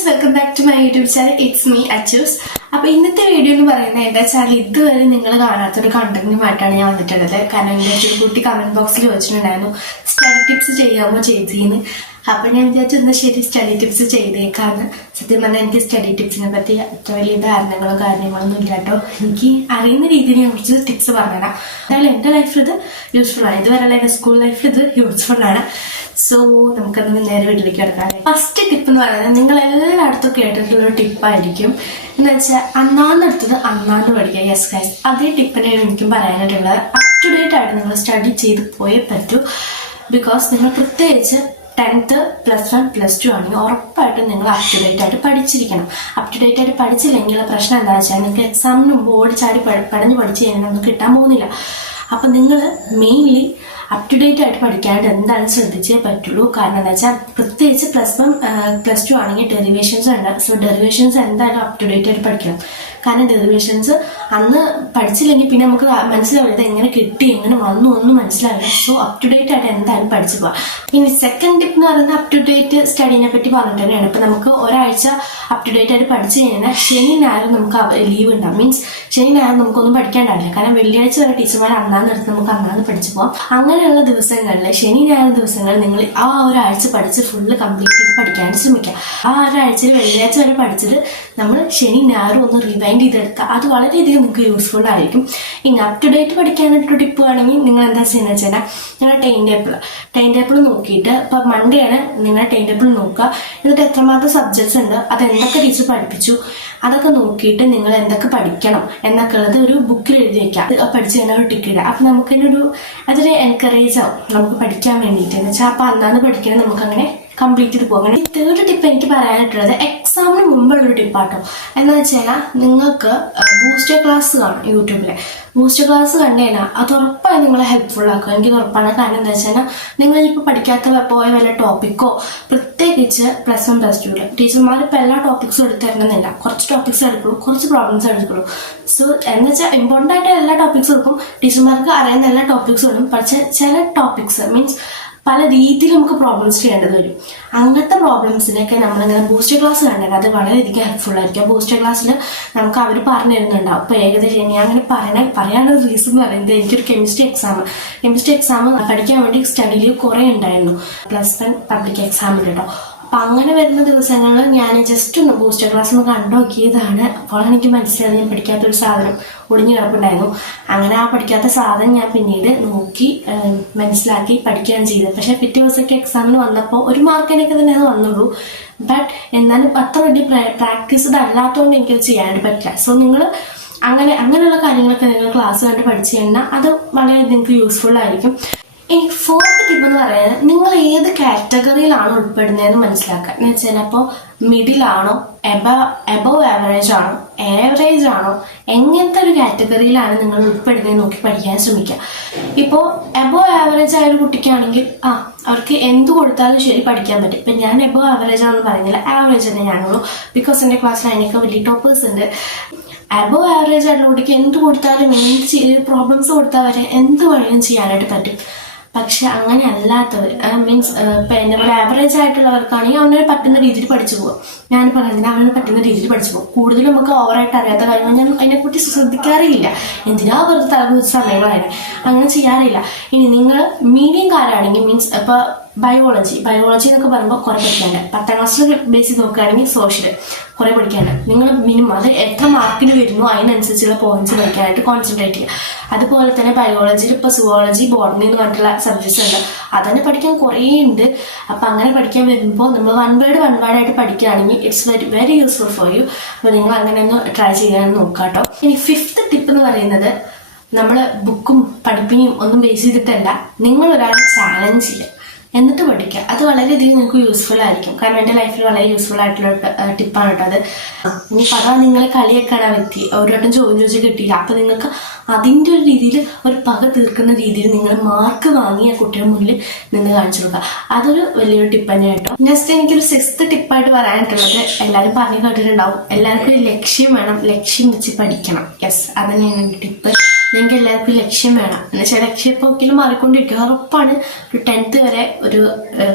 Guys, welcome back to my YouTube channel. It's me Achus. അപ്പോൾ ഇന്നത്തെ video എന്ന് പറയുന്നത് എന്താ വെച്ചാൽ ഇതുവരെ നിങ്ങൾ കാണാത്തൊരു കണ്ടന്റുമായിട്ടാണ് ഞാൻ വന്നിട്ടുള്ളത്. കാരണം എൻ്റെ ഒരു കുട്ടി കമന്റ് ബോക്സിൽ ചോദിച്ചിട്ടുണ്ടായിരുന്നു സ്റ്റഡി ടിപ്സ് ചെയ്യാമോ ചേച്ചിന്ന്. അപ്പം ഞാൻ വിചാരിച്ചു എന്നാൽ ശരി സ്റ്റഡി ടിപ്സ് ചെയ്തേക്കാന്ന്. സത്യം പറഞ്ഞാൽ എനിക്ക് സ്റ്റഡി ടിപ്സിനെ പറ്റി അത്ര വലിയ ധാരണകളോ കാര്യങ്ങളൊന്നും ഇല്ല കേട്ടോ. എനിക്ക് അറിയുന്ന രീതിയിൽ ഞാൻ കുറച്ച് ടിപ്സ് പറഞ്ഞുതരാം. എന്തായാലും എൻ്റെ ലൈഫിൽ ഇത് യൂസ്ഫുൾ ആണ്, ഇതുവരെ എൻ്റെ സ്കൂൾ ലൈഫിൽ ഇത് യൂസ്ഫുൾ ആണ്. സോ നമുക്കതിന് നേരെ വീട്ടിലേക്ക് കിടക്കാം. ഫസ്റ്റ് ടിപ്പ് എന്ന് പറയുന്നത് നിങ്ങൾ എല്ലായിടത്തും കേട്ടിട്ടുള്ളൊരു ടിപ്പായിരിക്കും. എന്ന് വെച്ചാൽ അന്നാന്നെടുത്തത് അന്നാന്ന് പഠിക്കുക. യെസ് ഗൈസ്, അതേ ടിപ്പിനെയാണ് എനിക്കും പറയാനായിട്ടുള്ളത്. അപ് ടു ഡേറ്റ് ആയിട്ട് നിങ്ങൾ സ്റ്റഡി ചെയ്ത് പോയേ പറ്റൂ. ബിക്കോസ് നിങ്ങൾ പ്രത്യേകിച്ച് 10th +1 +2 ആണെങ്കിൽ ഉറപ്പായിട്ടും നിങ്ങൾ അപ് ടു ഡേറ്റ് ആയിട്ട് പഠിച്ചിരിക്കണം. അപ് ടു ഡേറ്റ് ആയിട്ട് പഠിച്ചില്ലെങ്കിൽ പ്രശ്നം എന്താണെന്ന് വെച്ചാൽ നിങ്ങൾക്ക് എക്സാമിന് മുമ്പ് ഓടിച്ചാടി പഠിച്ച് കഴിഞ്ഞാൽ കിട്ടാൻ പോകുന്നില്ല. അപ്പം നിങ്ങൾ മെയിൻലി അപ് ടു ഡേറ്റ് ആയിട്ട് പഠിക്കാണ്ട് എന്തായാലും ശ്രദ്ധിച്ചേ പറ്റുള്ളൂ. കാരണം എന്താ വെച്ചാൽ പ്രത്യേകിച്ച് +1 +2 ആണെങ്കിൽ ഡെറിവേഷൻസ് ഉണ്ട്. സോ ഡെറിവേഷൻസ് എന്തായാലും അപ് ടു ഡേറ്റ് ആയിട്ട് പഠിക്കണം. കാരണം ഡെറിവേഷൻസ് അന്ന് പഠിച്ചില്ലെങ്കിൽ പിന്നെ നമുക്ക് മനസ്സിലാവില്ല ഇത് എങ്ങനെ കിട്ടി എങ്ങനെ വന്നു ഒന്നും മനസ്സിലാവില്ല. സോ അപ് ടു ഡേറ്റ് ആയിട്ട് എന്തായാലും പഠിച്ചു പോകാം. ഇനി സെക്കൻഡ് ടിപ്പ് എന്ന് പറയുന്നത് അപ് ടു ഡേറ്റ് സ്റ്റഡീനെ പറ്റി പറഞ്ഞിട്ട് തന്നെയാണ്. ഇപ്പം നമുക്ക് ഒരാഴ്ച അപ് ടു ഡേറ്റ് ആയിട്ട് പഠിച്ചു കഴിഞ്ഞാൽ ശനി ഞായറും നമുക്ക് ലീവ് ഉണ്ടാവും. മീൻസ് ശനി ഞായറും നമുക്കൊന്നും പഠിക്കാണ്ടാവില്ല. കാരണം വെള്ളിയാഴ്ച വരെ ടീച്ചർമാർ അന്നാന്നെടുത്ത് നമുക്ക് അന്നാന്ന് പഠിച്ചു പോകാം. അങ്ങനെയുള്ള ദിവസങ്ങളിൽ ശനി ഞായർ ദിവസങ്ങളിൽ നിങ്ങൾ ആ ഒരാഴ്ച പഠിച്ച് ഫുള്ള് കംപ്ലീറ്റ് ചെയ്ത് പഠിക്കാൻ ശ്രമിക്കുക. ആ ഒരാഴ്ചയിൽ വെള്ളിയാഴ്ച വരെ പഠിച്ചത് നമ്മൾ ശനി ഞായറും ഒന്ന് റിവൈൻഡ് ചെയ്തെടുക്കുക. അത് വളരെയധികം നിങ്ങൾക്ക് യൂസ്ഫുൾ ആയിരിക്കും. ഇനി അപ് ടു ഡേറ്റ് പഠിക്കാനായിട്ട് ടിപ്പ് ആണെങ്കിൽ നിങ്ങൾ എന്താ ചെയ്യുന്നത് വെച്ചാൽ നിങ്ങളുടെ ടൈം ടേബിൾ നോക്കിയിട്ട് ഇപ്പോൾ മൺഡേ ആണ് നിങ്ങളുടെ ടൈം ടേബിൾ നോക്കുക. എന്നിട്ട് എത്രമാത്രം സബ്ജക്ട്സ് ഉണ്ട്, അത് എന്തൊക്കെ ടീച്ചർ പഠിപ്പിച്ചു, അതൊക്കെ നോക്കിയിട്ട് നിങ്ങൾ എന്തൊക്കെ പഠിക്കണം എന്നൊക്കെ ഉള്ളത് ഒരു ബുക്കിൽ എഴുതി വയ്ക്കുക. പഠിച്ചു കഴിഞ്ഞാൽ ഒരു ടിക്ക് ഇടുക. അപ്പം നമുക്കിനൊരു അതൊരു എൻകറേജ് ആവും നമുക്ക് പഠിക്കാൻ വേണ്ടിയിട്ട്. എന്ന് വെച്ചാൽ അപ്പം അന്നാന്ന് പഠിക്കണം നമുക്ക് അങ്ങനെ കംപ്ലീറ്റ് ചെയ്ത് പോകും. അങ്ങനെ തേർഡ് ടിപ്പ് എനിക്ക് പറയാനായിട്ടുള്ളത് എക്സാമിന് മുമ്പുള്ളൊരു ടിപ്പാട്ടോ. എന്ന് വെച്ചാൽ നിങ്ങൾക്ക് ബൂസ്റ്റർ ക്ലാസ് കാണും യൂട്യൂബിലെ. ബൂസ്റ്റർ ക്ലാസ് കണ്ടു കഴിഞ്ഞാൽ അത് ഉറപ്പായി നിങ്ങളെ ഹെൽപ്ഫുൾ ആക്കും. എനിക്ക് ഉറപ്പാണ്. കാരണം എന്താ വെച്ചാൽ നിങ്ങളിപ്പോൾ പഠിക്കാത്ത പോയ വല്ല ടോപ്പിക്കോ പ്രത്യേകിച്ച് +1 +2 ടീച്ചർമാർ ഇപ്പോൾ എല്ലാ ടോപ്പിക്സും എടുത്ത് തരണമെന്നില്ല. കുറച്ച് ടോപ്പിക്സ് എടുക്കുള്ളൂ, കുറച്ച് പ്രോബ്ലംസ് എടുക്കുള്ളൂ. സോ എന്ന് വെച്ചാൽ ഇമ്പോർട്ടൻ്റ് ആയിട്ട് എല്ലാ ടോപ്പിക്സും എടുക്കും. ടീച്ചർമാർക്ക് അറിയുന്ന എല്ലാ ടോപ്പിക്സും ഇടും. പക്ഷേ ചില ടോപ്പിക്സ് മീൻസ് പല രീതിയിൽ നമുക്ക് പ്രോബ്ലംസ് ചെയ്യേണ്ടത് വരും. അങ്ങനത്തെ പ്രോബ്ലംസിനൊക്കെ നമ്മളിങ്ങനെ ബൂസ്റ്റർ ക്ലാസ് കണ്ടാൽ അത് വളരെയധികം ഹെൽപ്ഫുൾ ആയിരിക്കും. ബൂസ്റ്റർ ക്ലാസ്സിൽ നമുക്ക് അവർ പറഞ്ഞു തരുന്നുണ്ടാവും. ഇപ്പോൾ ഏകദേശം ഞാൻ അങ്ങനെ പറയാനുള്ള റീസൺ എന്ന് പറയുന്നത് എനിക്കൊരു കെമിസ്ട്രി എക്സാം പഠിക്കാൻ വേണ്ടി സ്റ്റഡി ലീവ് കുറേ ഉണ്ടായിരുന്നു. +1 പബ്ലിക് എക്സാമിൽ കേട്ടോ. അപ്പം അങ്ങനെ വരുന്ന ദിവസങ്ങളിൽ ഞാൻ ജസ്റ്റ് ഒന്ന് ബൂസ്റ്റർ ക്ലാസ് ഒന്ന് കണ്ടു നോക്കിയതാണ്. അപ്പോൾ എനിക്ക് മനസ്സിലായത് ഞാൻ പഠിക്കാത്തൊരു സാധനം ഒളിഞ്ഞു കിടപ്പുണ്ടായിരുന്നു. അങ്ങനെ ആ പഠിക്കാത്ത സാധനം ഞാൻ പിന്നീട് നോക്കി മനസ്സിലാക്കി പഠിക്കുകയാണ് ചെയ്തത്. പക്ഷേ പിറ്റേ ദിവസമൊക്കെ എക്സാമിന് വന്നപ്പോൾ ഒരു മാർക്കിനൊക്കെ തന്നെ അത് വന്നുള്ളൂ. ബട്ട് എന്നാലും അത്ര വലിയ പ്രാക്ടീസ്ഡ് അല്ലാത്തതുകൊണ്ട് എനിക്കത് ചെയ്യാനായിട്ട് പറ്റില്ല. സോ നിങ്ങൾ അങ്ങനെയുള്ള കാര്യങ്ങളൊക്കെ നിങ്ങൾ ക്ലാസ് കണ്ട് പഠിച്ചു കഴിഞ്ഞാൽ അത് വളരെ നിങ്ങൾക്ക് യൂസ്ഫുൾ ആയിരിക്കും. ഇനി ഫോർത്ത് ടിപ്പ് എന്ന് പറയുന്നത് നിങ്ങൾ ഏത് കാറ്റഗറിയിലാണ് ഉൾപ്പെടുന്നതെന്ന് മനസ്സിലാക്കുക. എന്ന് വെച്ചാൽ അപ്പോൾ മിഡിലാണോ, എബവ് ആവറേജ് ആണോ, ആവറേജ് ആണോ, എങ്ങനത്തെ ഒരു കാറ്റഗറിയിലാണ് നിങ്ങൾ ഉൾപ്പെടുന്നതെന്ന് നോക്കി പഠിക്കാൻ ശ്രമിക്കുക. ഇപ്പോൾ എബവ് ആവറേജ് ആയ ഒരു കുട്ടിക്കാണെങ്കിൽ അവർക്ക് എന്ത് കൊടുത്താലും ശരി പഠിക്കാൻ പറ്റും. ഇപ്പം ഞാൻ എബവ് ആവറേജ് ആണെന്ന് പറയുന്നില്ല, ആവറേജ് തന്നെ ഞാനുള്ളൂ. ബിക്കോസ് എൻ്റെ ക്ലാസ്സിൽ അതിനൊക്കെ വലിയ ടോപ്പേഴ്സ് ഉണ്ട്. എബവ് ആവറേജ് ആയിട്ടുള്ള കുട്ടിക്ക് എന്ത് കൊടുത്താലും പ്രോബ്ലംസ് കൊടുത്താൽ വരെ എന്ത് വഴിയും ചെയ്യാനായിട്ട് പറ്റും. പക്ഷെ അങ്ങനെ അല്ലാത്തവർ മീൻസ് ഇപ്പം എന്നെ പോലെ ആവറേജ് ആയിട്ടുള്ളവർക്കാണെങ്കിൽ അവനൊരു പറ്റുന്ന രീതിയിൽ പഠിച്ചു പോകും. ഞാൻ പറയുന്നത് അവന് പറ്റുന്ന രീതിയിൽ പഠിച്ചു പോകും. കൂടുതലും നമുക്ക് ഓവറായിട്ട് അറിയാത്ത കാര്യങ്ങൾ ഞാൻ അതിനെക്കുറിച്ച് ശ്രദ്ധിക്കാറില്ല. എന്തിനാ വെറുതെ തലകുറിച്ച് സമയങ്ങളാണ് അങ്ങനെ ചെയ്യാറില്ല. ഇനി നിങ്ങൾ മീഡിയംകാരാണെങ്കിൽ മീൻസ് ഇപ്പോൾ ബയോളജി എന്നൊക്കെ പറയുമ്പോൾ കുറേ പഠിക്കാണ്ട്. 10ാം ക്ലാസ്സിൽ ബേസിൽ നോക്കുകയാണെങ്കിൽ സോഷ്യൽ കുറേ പഠിക്കാണ്ട്. നിങ്ങൾ മിനിമം അത് എത്ര മാർക്കിന് വരുന്നു അതിനനുസരിച്ചുള്ള പോയിന്റ്സ് പഠിക്കാനായിട്ട് കോൺസെൻട്രേറ്റ് ചെയ്യുക. അതുപോലെ തന്നെ ബയോളജിയിൽ ഇപ്പോൾ സുവോളജി, ബോട്ടണി എന്ന് പറഞ്ഞിട്ടുള്ള സബ്ജക്ട്സ് ഉണ്ട്. അതന്നെ പഠിക്കാൻ കുറേ ഉണ്ട്. അപ്പം അങ്ങനെ പഠിക്കാൻ വരുമ്പോൾ നമ്മൾ വൺ വേർഡായിട്ട് പഠിക്കുകയാണെങ്കിൽ it's very useful for you. അപ്പോൾ നിങ്ങൾ അങ്ങനെ ഒന്ന് ട്രൈ ചെയ്യാൻ നോക്കാം കേട്ടോ. ഇനി 5th ടിപ്പ് എന്ന് പറയുന്നത് നമ്മൾ ബുക്കും പഠിപ്പിനെയും ഒന്നും ബേസ് ചെയ്തിട്ടല്ല, നിങ്ങളൊരാളെ ചാലഞ്ച് ചെയ്യുക എന്നിട്ട് പഠിക്കുക. അത് വളരെയധികം നിങ്ങൾക്ക് യൂസ്ഫുൾ ആയിരിക്കും. കാരണം എൻ്റെ ലൈഫിൽ വളരെ യൂസ്ഫുൾ ആയിട്ടുള്ള ടിപ്പാണ് കേട്ടോ അത്. ഇനി നിങ്ങളെ കളിയൊക്കെയാണ് ആ വ്യക്തി ഒരു വട്ടം ചോദിച്ച് കിട്ടിയില്ല, അപ്പോൾ നിങ്ങൾക്ക് അതിൻ്റെ ഒരു രീതിയിൽ ഒരു പക തീർക്കുന്ന രീതിയിൽ നിങ്ങൾ മാർക്ക് വാങ്ങി ആ കുട്ടിയുടെ മുന്നിൽ നിന്ന് കാണിച്ചു കൊടുക്കുക. അതൊരു വലിയൊരു ടിപ്പ് തന്നെ കേട്ടോ. നെക്സ്റ്റ് എനിക്കൊരു 6th ടിപ്പായിട്ട് പറയാനായിട്ടുള്ളത് എല്ലാവരും പറഞ്ഞു കേട്ടിട്ടുണ്ടാവും, എല്ലാവർക്കും ഒരു ലക്ഷ്യം വേണം, ലക്ഷ്യം വെച്ച് പഠിക്കണം. യെസ്, അത് തന്നെയാണ് എൻ്റെ ടിപ്പ്. നിങ്ങൾക്ക് എല്ലാവർക്കും ലക്ഷ്യം വേണം. എന്നുവെച്ചാൽ ലക്ഷ്യം ഇപ്പോൾ ഒരിക്കലും മാറിക്കൊണ്ടിരിക്കുക. ഉറപ്പാണ് ഒരു 10th വരെ ഒരു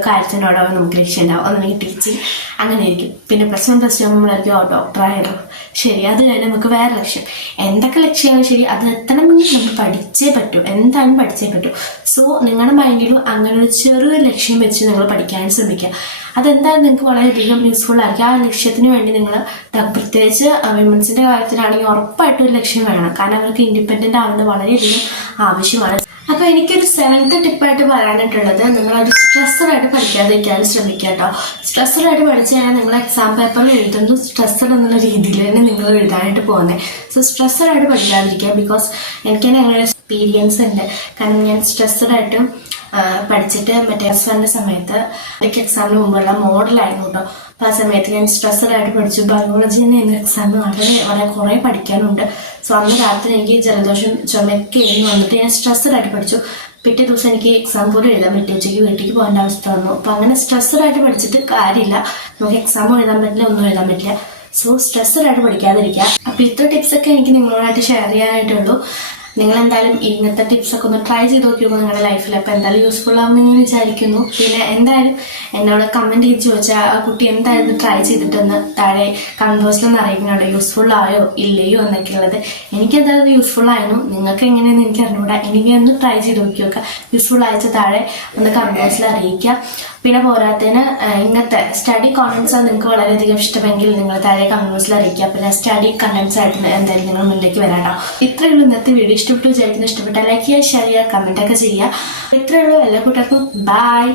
കാര്യത്തിനോടാവും നമുക്ക് ലക്ഷ്യം ഉണ്ടാവും. ഒന്നെങ്കിൽ ടീച്ചിങ് അങ്ങനെ ഇരിക്കും. പിന്നെ +1 +2 നമ്മളായിരിക്കും ഡോക്ടറായാലോ, ശരി. അത് കഴിഞ്ഞ് നമുക്ക് വേറെ ലക്ഷ്യം. എന്തൊക്കെ ലക്ഷ്യമാണ് ശരി, അത് എത്തണമെങ്കിൽ നമ്മൾ പഠിച്ചേ പറ്റൂ, എന്തായാലും പഠിച്ചേ പറ്റൂ. സോ നിങ്ങളുടെ മൈൻഡിലും അങ്ങനെ ഒരു ചെറിയൊരു ലക്ഷ്യം വെച്ച് നിങ്ങൾ പഠിക്കാൻ ശ്രമിക്കുക. അതെന്തായാലും നിങ്ങൾക്ക് വളരെയധികം യൂസ്ഫുൾ ആയിരിക്കും. ആ ലക്ഷ്യത്തിന് വേണ്ടി നിങ്ങൾ പ്രത്യേകിച്ച് വിമൻസിന്റെ കാര്യത്തിലാണെങ്കിൽ ഉറപ്പായിട്ടും ഒരു ലക്ഷ്യം വേണം. കാരണം അവർക്ക് ഇൻഡിപെൻഡന്റ് ആവേണ്ടത് വളരെയധികം ആവശ്യമാണ്. അപ്പൊ എനിക്കൊരു 7th ടിപ്പായിട്ട് പറയാനായിട്ടുള്ളത്, നിങ്ങളൊരു സ്ട്രെസ്സറായിട്ട് പഠിക്കാതിരിക്കാൻ ശ്രമിക്കുക കേട്ടോ. സ്ട്രെസ്സറായിട്ട് പഠിച്ചു കഴിഞ്ഞാൽ നിങ്ങൾ എക്സാം പേപ്പറിൽ എഴുതുന്നു സ്ട്രെസ്സർ എന്നുള്ള രീതിയിൽ തന്നെ നിങ്ങൾ എഴുതാനായിട്ട് പോകുന്നത്. സോ സ്ട്രെസ്സറായിട്ട് പഠിക്കാതിരിക്കുക. ബിക്കോസ് എനിക്ക് തന്നെ അങ്ങനെ എക്സ്പീരിയൻസ് ഉണ്ട്. കാരണം ഞാൻ സ്ട്രെസ്സറായിട്ടും പഠിച്ചിട്ട് മറ്റേ +1 സമയത്ത് എനിക്ക് എക്സാമിന് മുമ്പുള്ള മോഡലായിരുന്നു കേട്ടോ. അപ്പോൾ ആ സമയത്ത് ഞാൻ സ്ട്രെസ്സറായിട്ട് പഠിച്ചു. ബയോളജി തന്നെ എക്സാമിന് വളരെ കുറേ പഠിക്കാനുണ്ട്. സോ അന്ന് രാത്രി എനിക്ക് ജലദോഷം ചുമയൊക്കെ ആയിരുന്നു വന്നിട്ട് ഞാൻ സ്ട്രെസ്സറായിട്ട് പഠിച്ചു. പിറ്റേ ദിവസം എനിക്ക് എക്സാം പോലും എഴുതാൻ പറ്റിയ, ഉച്ചയ്ക്ക് വീട്ടിലേക്ക് പോകേണ്ട അവസ്ഥ വന്നു. അപ്പം അങ്ങനെ സ്ട്രെസ്സറായിട്ട് പഠിച്ചിട്ട് കാര്യമില്ല. നമുക്ക് എക്സാമും എഴുതാൻ പറ്റില്ല, ഒന്നും എഴുതാൻ പറ്റില്ല. സോ സ്ട്രെസ്സറായിട്ട് പഠിക്കാതിരിക്കുക. അപ്പോൾ ഇത്ര ടിപ്സൊക്കെ എനിക്ക് നിങ്ങളോടായിട്ട് ഷെയർ ചെയ്യാനായിട്ടുള്ളൂ. നിങ്ങൾ എന്തായാലും ഇങ്ങനത്തെ ടിപ്സൊക്കെ ഒന്ന് ട്രൈ ചെയ്ത് നോക്കിയോളൂ നിങ്ങളുടെ ലൈഫിൽ. അപ്പോൾ എന്തായാലും യൂസ്ഫുൾ ആവുമെന്ന് ഞാൻ വിചാരിക്കുന്നു. പിന്നെ എന്തായാലും എന്നോട് കമൻറ്റ് ചെയ്ത് ചോദിച്ചാൽ ആ കുട്ടി എന്തായാലും ട്രൈ ചെയ്തിട്ടൊന്ന് താഴെ കമൻറ്റ് ബോക്സിലൊന്ന് അറിയിക്കുന്നുണ്ട് യൂസ്ഫുൾ ആയോ ഇല്ലയോ എന്നൊക്കെ ഉള്ളത്. എനിക്കെന്തായാലും യൂസ്ഫുൾ ആയിരുന്നു. നിങ്ങൾക്ക് എങ്ങനെയാണെന്ന് എനിക്ക് അറിഞ്ഞുകൂടാ. എനിക്ക് ഒന്ന് ട്രൈ ചെയ്ത് നോക്കി നോക്കുക. യൂസ്ഫുൾ അയച്ച താഴെ ഒന്ന് കമൻറ്റ് ബോക്സിൽ അറിയിക്കുക. പിന്നെ പോരാത്തതിന് ഇങ്ങനത്തെ സ്റ്റഡി കോണ്ടൻസ് നിങ്ങൾക്ക് വളരെയധികം ഇഷ്ടമെങ്കിൽ നിങ്ങൾ താഴെ കമൻറ്റ് ബോക്സിൽ അറിയിക്കുക. പിന്നെ സ്റ്റഡി കണ്ടൻസ് ആയിട്ട് എന്തായാലും നിങ്ങൾ മുന്നിലേക്ക് വരാട്ടോ. ഇത്രയേ ഉള്ളൂ ഇന്നത്തെ വീഡിയോ. ഇഷ്ടപ്പെട്ടു വിചാരിക്കുന്നു. ഇഷ്ടപ്പെട്ടാൽ ലൈക്ക് ചെയ്യുക, ഷെയർ ചെയ്യുക, കമൻറ്റൊക്കെ ചെയ്യുക. ഇത്രയേ ഉള്ളൂ. എല്ലാ കൂട്ടർക്കും ബൈ.